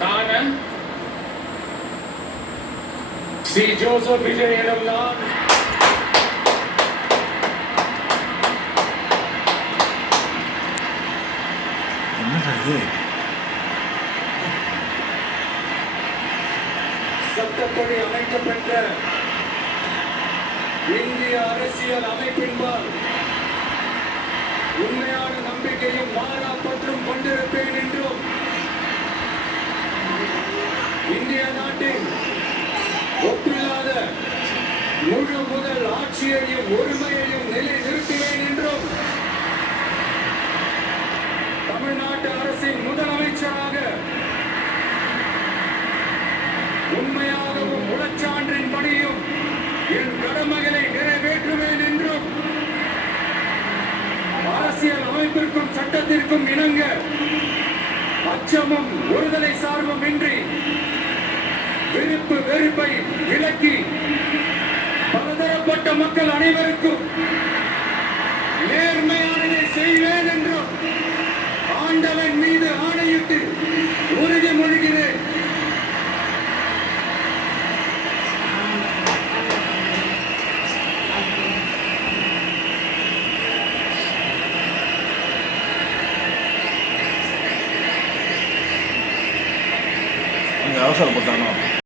நான் C Joseph Vijay எனும் நான் சட்டப்படி அமைக்கப்பட்ட இந்திய அரசியல் அமைப்பின்பால் உண்மையான நம்பிக்கையும் மாறா பற்றும் கொண்டிருப்பேன் என்றும் இந்திய நாட்டின் ஒப்பில்லாத முழு முதல் ஆட்சியையும் உரிமையையும் நிலைநிறுத்துவேன் என்றும் தமிழ்நாட்டு அரசின் முதலமைச்சராக உண்மையாகவும் உடச்சான்றின் படியும் என் கடமைகளை நிறைவேற்றுவேன் என்றும் அரசியல் அமைப்பிற்கும் சட்டத்திற்கும் இணங்க அச்சமும் ஒருதலை சார்பும் இன்றி விருப்பு வெறுப்பை விலக்கி பலதரப்பட்ட மக்கள் அனைவருக்கும் நேர்மையானதை செய்வேன் என்றும் ஆண்டவன் மீது ஆணையிட்டு உறுதிமொழிகிறேன். அவசரப்பட்டாங்க.